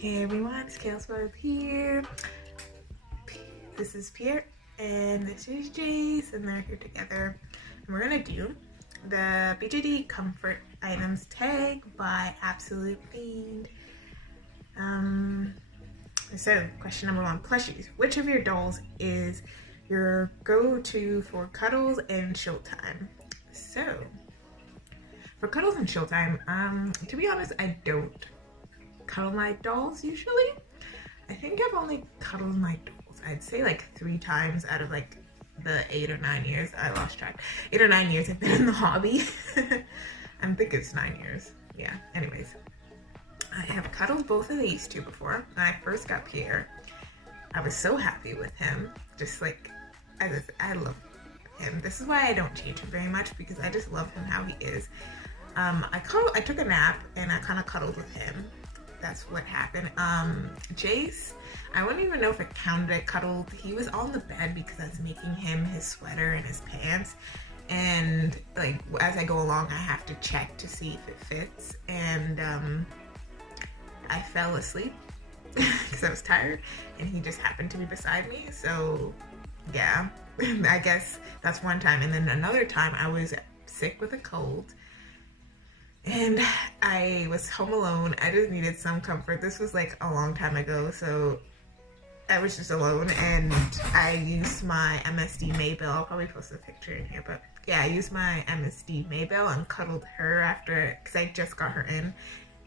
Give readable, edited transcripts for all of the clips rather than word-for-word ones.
Hey everyone, it's Chaos Vibe here. This is Pierre and this is Jace, and they're here together. And we're gonna do the BJD Comfort Items tag by Absolute Fiend. So question number one, plushies. Which of your dolls is your go-to for cuddles and showtime? So for cuddles and showtime, to be honest, I don't cuddle my dolls usually. I think I've only cuddled my dolls, I'd say like 3 times out of like the 8 or 9 years. I lost track. 8 or 9 years I've been in the hobby. I think it's 9 years. Yeah, anyways. I have cuddled both of these two before. When I first got Pierre, I was so happy with him. Just like, I love him. This is why I don't change him very much, because I just love him how he is. I took a nap and I kind of cuddled with him. That's what happened. Jace, I wouldn't even know if it counted as cuddled. He was on the bed because I was making him his sweater and his pants. And like, as I go along, I have to check to see if it fits. And I fell asleep because I was tired, and he just happened to be beside me. So yeah, I guess that's one time. And then another time I was sick with a cold, and I was home alone. I just needed some comfort. This was like a long time ago, so I was just alone, and I used my MSD Maybell. I'll probably post a picture in here, but yeah, I used my MSD Maybell and cuddled her after, because I just got her in.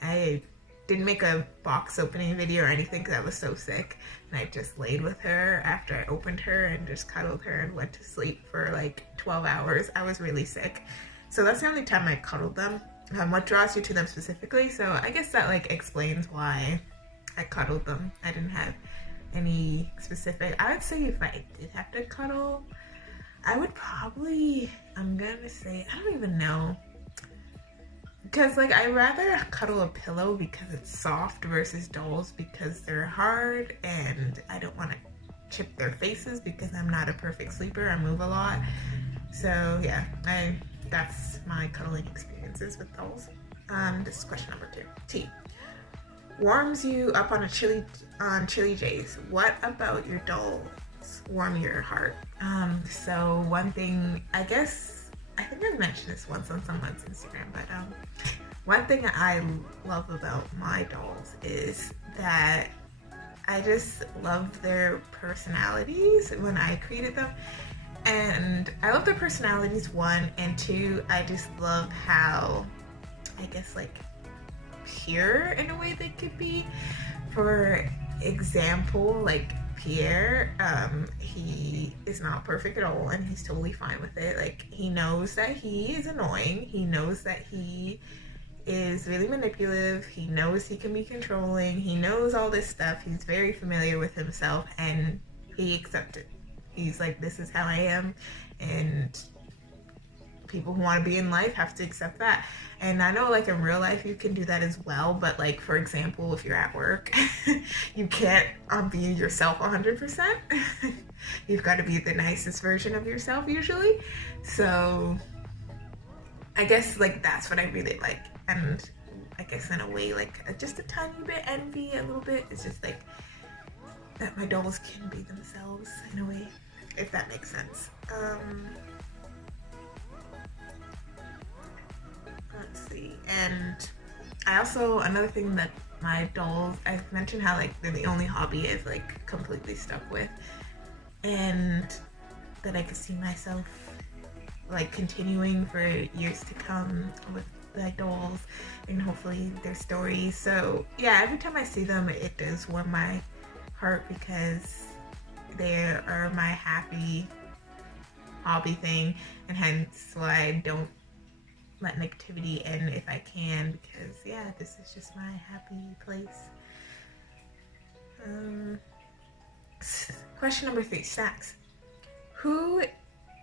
I didn't make a box opening video or anything because I was so sick, and I just laid with her after I opened her and just cuddled her and went to sleep for like 12 hours. I was really sick, so that's the only time I cuddled them. What draws you to them specifically? So I guess that like explains why I cuddled them. I didn't have any specific. I would say if I did have to cuddle, I would probably, I'm gonna say, I don't even know, because like I rather cuddle a pillow because it's soft versus dolls because they're hard, and I don't want to chip their faces because I'm not a perfect sleeper. I move a lot. So yeah, that's my cuddling experiences with dolls. This is question number 2. T. Warms you up on Chili Jace. What about your dolls warm your heart? So one thing, I guess, I think I've mentioned this once on someone's Instagram, but one thing I love about my dolls is that I just love their personalities when I created them. And I love their personalities, 1, and 2, I just love how, I guess, like, pure in a way they could be. For example, like Pierre, he is not perfect at all, and he's totally fine with it. Like, he knows that he is annoying. He knows that he is really manipulative. He knows he can be controlling. He knows all this stuff. He's very familiar with himself, and he accepts it. He's like, this is how I am, and people who want to be in life have to accept that. And I know, like, in real life you can do that as well, but like, for example, if you're at work, you can't be yourself 100%. You've got to be the nicest version of yourself usually. So I guess like that's what I really like, and I guess in a way like just a tiny bit envy, a little bit. It's just like that my dolls can be themselves in a way, if that makes sense. Let's see. And I also, another thing that my dolls, I've mentioned how like they're the only hobby I've like completely stuck with, and that I could see myself like continuing for years to come with the dolls and hopefully their stories. So yeah, every time I see them it does warm my heart because they are my happy hobby thing, and hence why I don't let negativity in if I can, because yeah, this is just my happy place. Question number 3, snacks. Who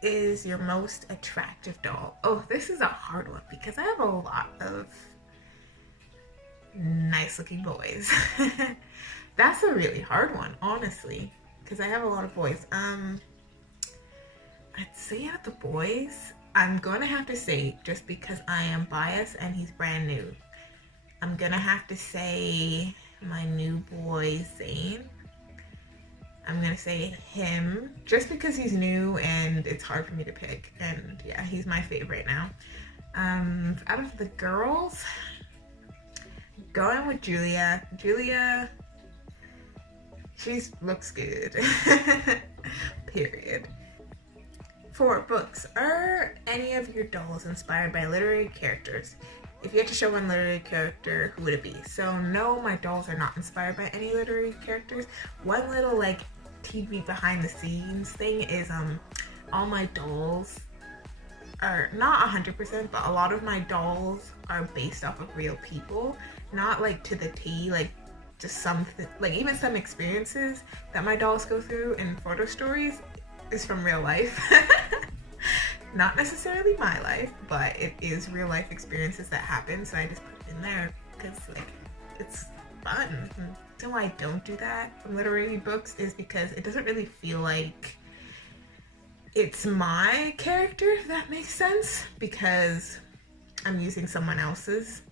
is your most attractive doll? Oh, this is a hard one because I have a lot of nice looking boys. That's a really hard one, honestly, because I have a lot of boys. I'd say out of the boys, I'm gonna have to say, just because I am biased and he's brand new, I'm gonna have to say my new boy Zane. I'm gonna say him just because he's new and it's hard for me to pick, and yeah, he's my favorite now. Out of the girls, going with Julia. Julia, she looks good. Period. For books, are any of your dolls inspired by literary characters? If you had to show one literary character, who would it be? So no, my dolls are not inspired by any literary characters. One little like TV behind the scenes thing is all my dolls are not 100%, but a lot of my dolls are based off of real people, not like to the T, like just something, like even some experiences that my dolls go through in photo stories is from real life. Not necessarily my life, but it is real life experiences that happen, so I just put it in there because like it's fun. And the reason why I don't do that from literary books is because it doesn't really feel like it's my character, if that makes sense, because I'm using someone else's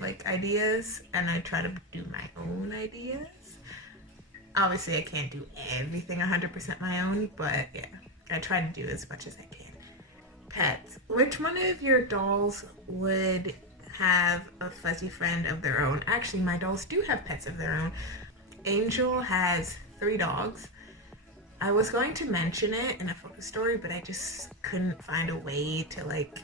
like ideas, and I try to do my own ideas. Obviously I can't do everything 100% my own, but yeah, I try to do as much as I can. Pets. Which one of your dolls would have a fuzzy friend of their own? Actually, my dolls do have pets of their own. Angel has 3 dogs. I was going to mention it in a photo story, but I just couldn't find a way to like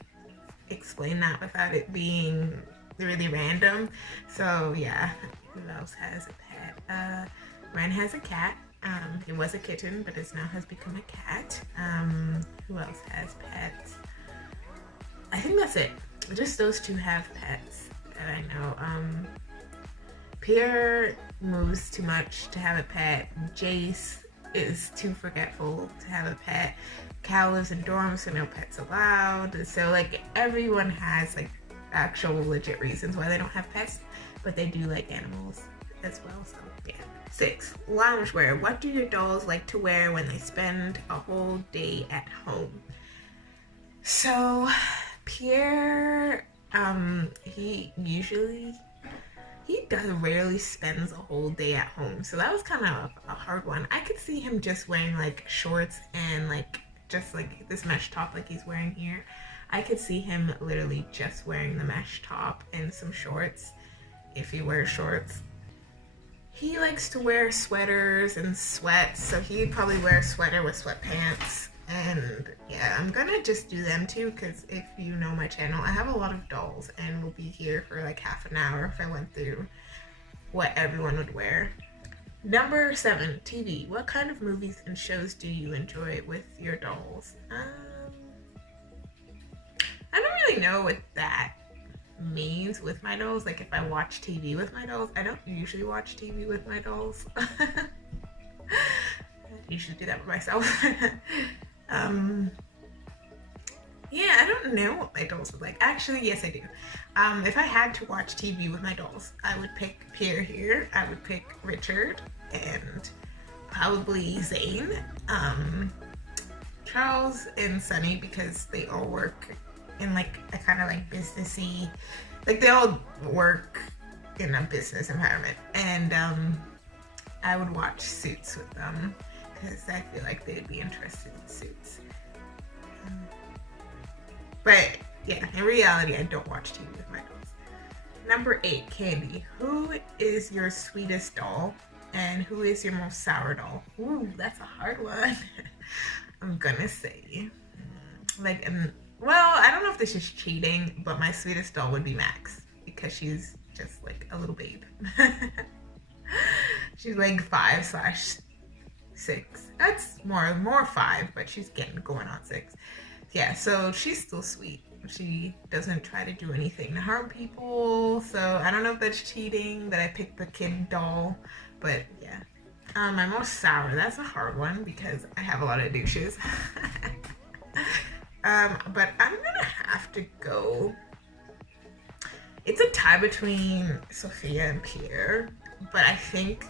explain that without it being really random. So yeah, who else has a pet? Ren has a cat. It was a kitten, but it now has become a cat. Who else has pets? I think that's it. Just those 2 have pets that I know. Pierre moves too much to have a pet. Jace is too forgetful to have a pet. Cal lives in dorms, so no pets allowed. So like everyone has like actual legit reasons why they don't have pets, but they do like animals as well, so yeah. 6. Loungewear. What do your dolls like to wear when they spend a whole day at home? So Pierre, he rarely spends a whole day at home, so that was kind of a hard one. I could see him just wearing like shorts and like just like this mesh top like he's wearing here. I could see him literally just wearing the mesh top and some shorts if he wears shorts. He likes to wear sweaters and sweats, so he'd probably wear a sweater with sweatpants. And yeah, I'm gonna just do them too, because if you know my channel, I have a lot of dolls and we'll be here for like half an hour if I went through what everyone would wear. Number 7, TV. What kind of movies and shows do you enjoy with your dolls? I don't really know what that means with my dolls. Like if I watch TV with my dolls, I don't usually watch TV with my dolls. I usually do that with myself. Yeah, I don't know what my dolls would like. Actually, yes I do. If I had to watch TV with my dolls, I would pick Pierre here, I would pick Richard, and probably Zane, Charles and Sunny, because they all work in like a kind of like businessy, like they all work in a business environment, and I would watch Suits with them because I feel like they'd be interested in Suits. But yeah, in reality, I don't watch TV with my dolls. Number 8, Candy. Who is your sweetest doll and who is your most sour doll? Ooh, that's a hard one. I'm gonna say, like, well, I don't know if this is cheating, but my sweetest doll would be Max because she's just like a little babe. She's like 5/6. That's more 5, but she's going on 6. Yeah, so she's still sweet. She doesn't try to do anything to harm people, so I don't know if that's cheating that I picked the kid doll, but yeah. My most sour, that's a hard one because I have a lot of douches. But I'm gonna have to go. It's a tie between Sophia and Pierre, but I think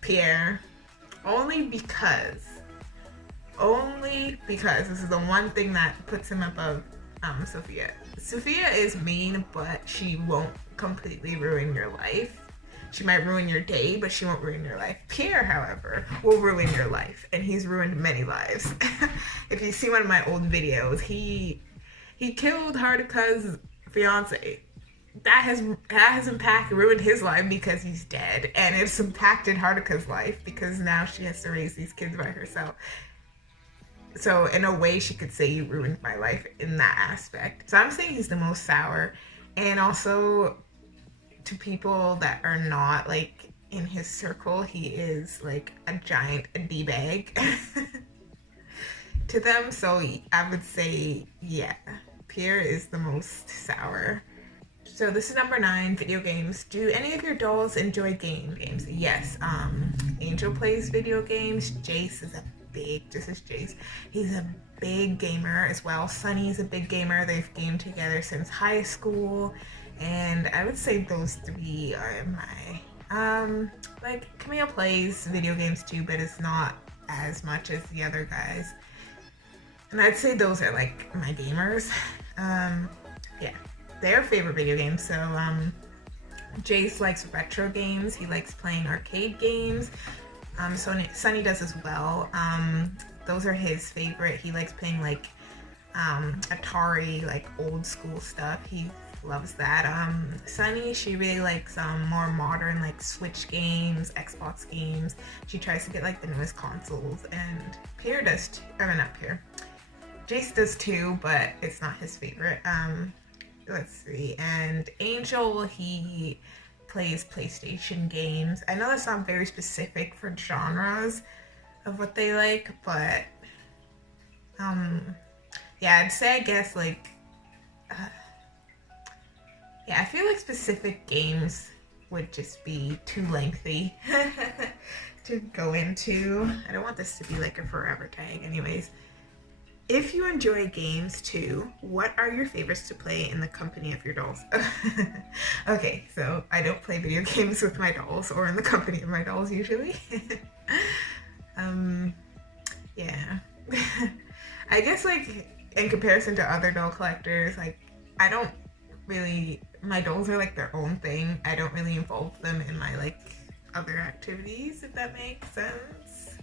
Pierre, only because this is the one thing that puts him above Sophia. Sophia is mean, but she won't completely ruin your life. She might ruin your day, but she won't ruin your life. Pierre, however, will ruin your life, and he's ruined many lives. If you see one of my old videos, he killed Hardika's fiance. That has impacted, ruined his life because he's dead, and it's impacted Hardika's life because now she has to raise these kids by herself. So in a way, she could say you ruined my life in that aspect. So I'm saying he's the most sour, and also to people that are not like in his circle, he is like a giant D-bag to them. So I would say, yeah, Pierre is the most sour. So this is number 9, video games. Do any of your dolls enjoy games? Yes. Angel plays video games. Jace is this is Jace. He's a big gamer as well. Sunny is a big gamer. They've gamed together since high school. And I would say those 3 are my, like Camille plays video games too, but it's not as much as the other guys. And I'd say those are like my gamers. Yeah. Their favorite video games. So Jace likes retro games. He likes playing arcade games. Sunny does as well. Those are his favorite. He likes playing like Atari, like old school stuff. He loves that. Sunny, she really likes more modern like Switch games, Xbox games. She tries to get like the newest consoles, and Pierre does too. I mean, not Pierre. Jace does too, but it's not his favorite. Let's see. And Angel, he plays PlayStation games. I know that's not very specific for genres of what they like, but yeah, I'd say I guess like yeah, I feel like specific games would just be too lengthy to go into. I don't want this to be like a forever tag anyways. If you enjoy games too, what are your favorites to play in the company of your dolls? Okay, so I don't play video games with my dolls or in the company of my dolls usually. Yeah. I guess like in comparison to other doll collectors, like I don't really, my dolls are like their own thing. I don't really involve them in my like other activities, if that makes sense.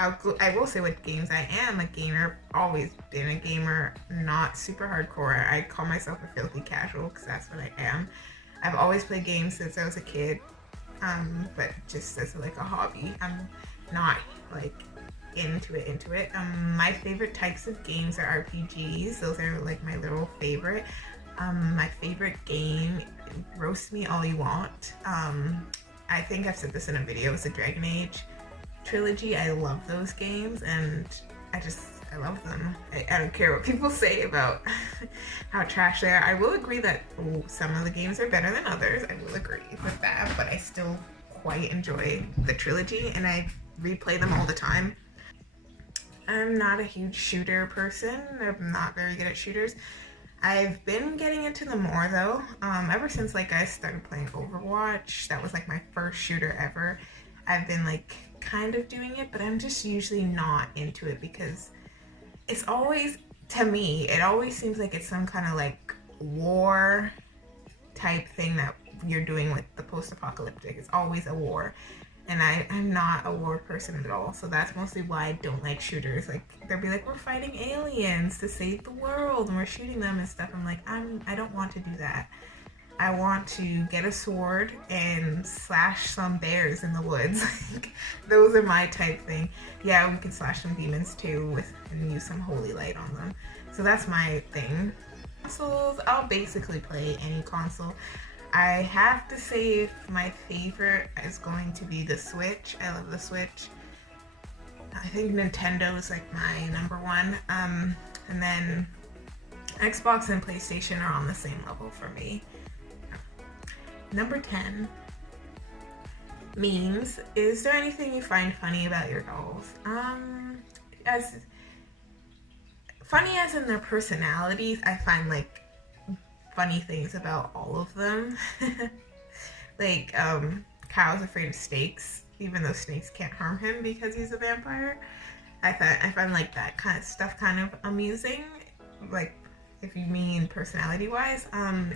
I will say with games, I am a gamer, always been a gamer, not super hardcore. I call myself a filthy casual because that's what I am. I've always played games since I was a kid, but just as like a hobby. I'm not like into it. My favorite types of games are RPGs. Those are like my little favorite. My favorite game, roast me all you want. I think I've said this in a video, it's the Dragon Age trilogy. I love those games, and I love them. I don't care what people say about how trash they are. I will agree that some of the games are better than others. I will agree with that, but I still quite enjoy the trilogy, and I replay them all the time. I'm not a huge shooter person. I'm not very good at shooters. I've been getting into them more though. Ever since like I started playing Overwatch, that was like my first shooter ever. I've been like kind of doing it, but I'm just usually not into it because it's always, to me, it always seems like it's some kind of like war type thing that you're doing with the post-apocalyptic. It's always a war, and I'm not a war person at all, so that's mostly why I don't like shooters. Like they'll be like, we're fighting aliens to save the world and we're shooting them and stuff. I'm like, I don't want to do that. I want to get a sword and slash some bears in the woods. Like, those are my type thing. Yeah, we can slash some demons too and use some holy light on them. So that's my thing. Consoles, I'll basically play any console. I have to say if my favorite is going to be the Switch. I love the Switch. I think Nintendo is like my number one. And then Xbox and PlayStation are on the same level for me. Number 10, memes. Is there anything you find funny about your dolls? As funny as in their personalities, I find like funny things about all of them. Like, Kyle's afraid of snakes, even though snakes can't harm him because he's a vampire. I find like that kind of stuff kind of amusing. Like, if you mean personality wise,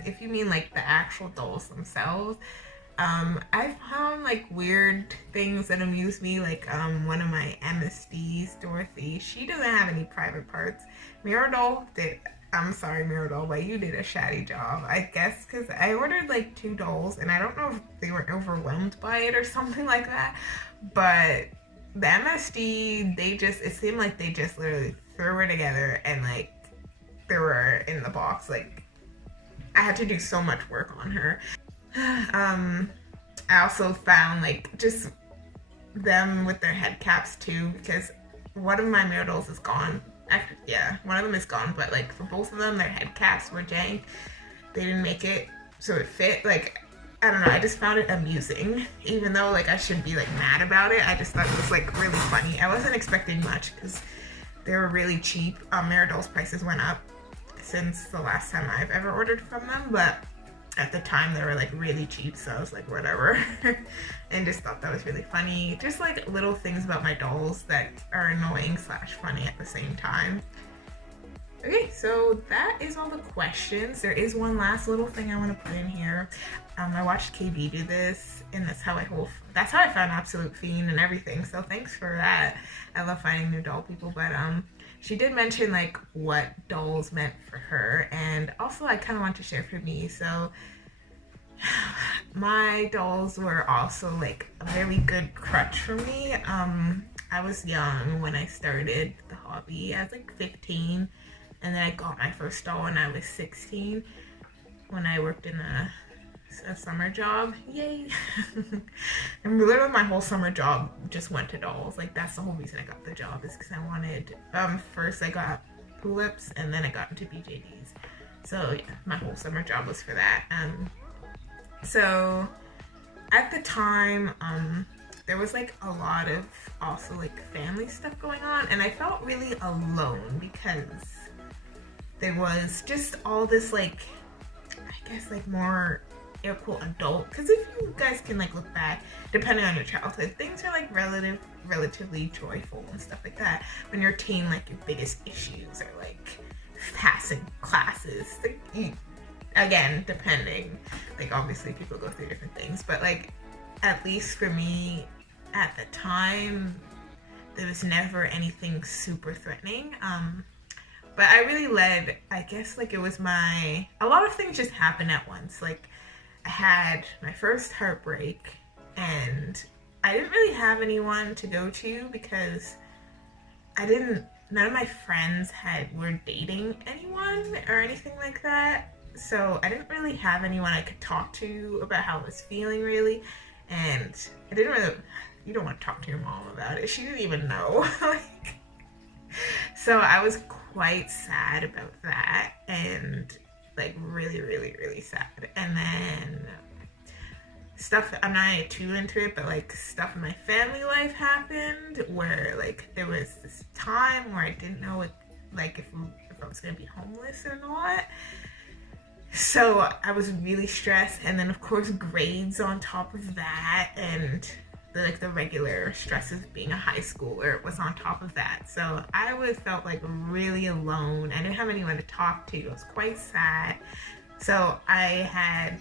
if you mean like the actual dolls themselves, I found like weird things that amuse me. Like, one of my MSDs, Dorothy, she doesn't have any private parts. Mirrodol did. I'm sorry, Mirrodol, but you did a shoddy job, I guess, because I ordered like 2 dolls, and I don't know if they were overwhelmed by it or something like that. But the MSD, it seemed like they just literally threw her together and like threw her in the box. Like, I had to do so much work on her. I also found like just them with their head caps too, because one of my Mirrodolls is gone. Actually, yeah, one of them is gone, but like for both of them, their head caps were jank. They didn't make it so it fit. Like, I don't know, I just found it amusing, even though like I shouldn't be like mad about it. I just thought it was like really funny. I wasn't expecting much because they were really cheap. Mirrodolls prices went up since the last time I've ever ordered from them, but at the time they were like really cheap, so I was like, whatever. And just thought that was really funny. Just like little things about my dolls that are annoying / funny at the same time. Okay, so that is all the questions. There is one last little thing I want to put in here. I watched KB do this, and that's how I found Absolute Fiend and everything, so thanks for that. I love finding new doll people, but she did mention like what dolls meant for her, and also I kind of want to share for me. So my dolls were also like a really good crutch for me. I was young when I started the hobby. I was like 15, and then I got my first doll when I was 16 when I worked in a summer job. Yay. And literally my whole summer job just went to dolls. Like, that's the whole reason I got the job, is because I wanted, first I got Pulips, and then I got into BJDs. So yeah, my whole summer job was for that. So at the time, there was like a lot of also like family stuff going on, and I felt really alone because there was just all this like, I guess like more air quote adult, because if you guys can like look back, depending on your childhood, things are like relatively joyful and stuff like that. When you're a teen, like your biggest issues are like passing classes, like, again, depending, like obviously people go through different things, but like at least for me at the time, there was never anything super threatening. But I really led, I guess like it was a lot of things just happened at once. Like, I had my first heartbreak, and I didn't really have anyone to go to because none of my friends were dating anyone or anything like that. So I didn't really have anyone I could talk to about how I was feeling, really. And you don't want to talk to your mom about it. She didn't even know. Like, so I was quite sad about that, and like really, really, really sad. And then stuff, I'm not too into it, but like stuff in my family life happened where like there was this time where I didn't know if I was gonna be homeless or not. So I was really stressed, and then of course grades on top of that, and the regular stresses of being a high schooler was on top of that. So I felt like really alone. I didn't have anyone to talk to. I was quite sad. So I had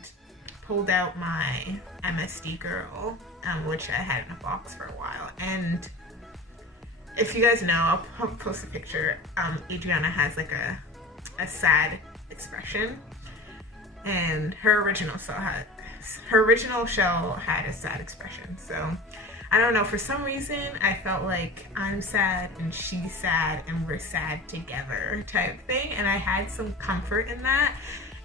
pulled out my MSD girl, which I had in a box for a while. And if you guys know, I'll post a picture. Adriana has like a sad expression, and her original shell had a sad expression. So I don't know, for some reason I felt like I'm sad and she's sad and we're sad together type thing, and I had some comfort in that.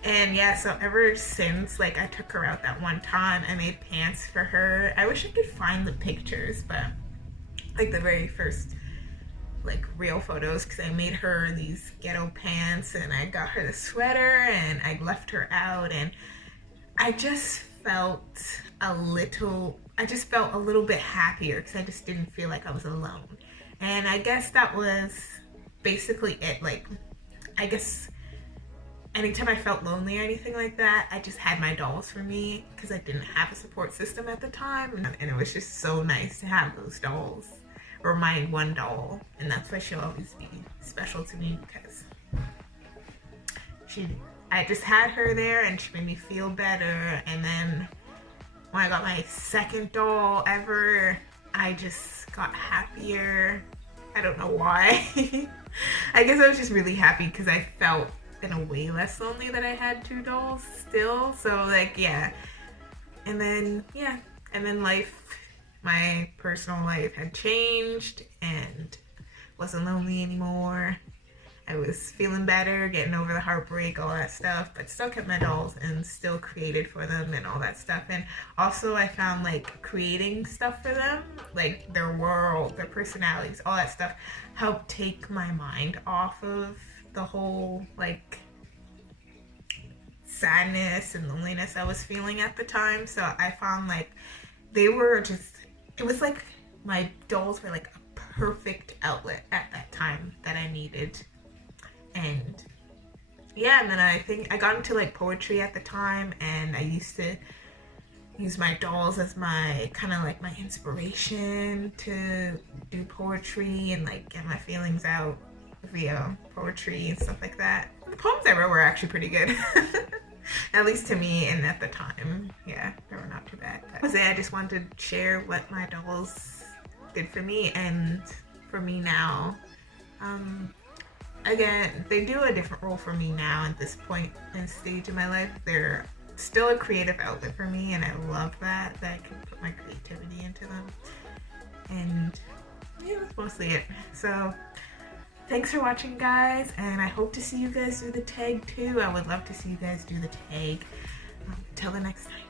And yeah, so ever since like I took her out that one time, I made pants for her. I wish I could find the pictures, but like the very first like real photos, because I made her these ghetto pants and I got her the sweater and I left her out, and I just felt a little bit happier because I just didn't feel like I was alone. And I guess that was basically it. Like, I guess anytime I felt lonely or anything like that, I just had my dolls for me because I didn't have a support system at the time, and it was just so nice to have those dolls or my one doll, and that's why she'll always be special to me, because I just had her there and she made me feel better. And then when I got my second doll ever, I just got happier. I don't know why. I guess I was just really happy because I felt in a way less lonely that I had 2 dolls still. So like, yeah. And then, yeah. And then my personal life had changed and wasn't lonely anymore. I was feeling better, getting over the heartbreak, all that stuff, but still kept my dolls and still created for them and all that stuff. And also I found like creating stuff for them, like their world, their personalities, all that stuff, helped take my mind off of the whole like sadness and loneliness I was feeling at the time. So I found like they were just, it was like my dolls were like a perfect outlet at that time that I needed. And yeah, and then I think I got into like poetry at the time, and I used to use my dolls as my kind of like my inspiration to do poetry and like get my feelings out via poetry and stuff like that. The poems I wrote were actually pretty good. At least to me, and at the time, yeah, they were not too bad. But I just wanted to share what my dolls did for me and for me now. Again, they do a different role for me now at this point and stage in my life. They're still a creative outlet for me, and I love that I can put my creativity into them. And yeah, that's mostly it. So thanks for watching, guys, and I hope to see you guys do the tag too. I would love to see you guys do the tag. Till the next time.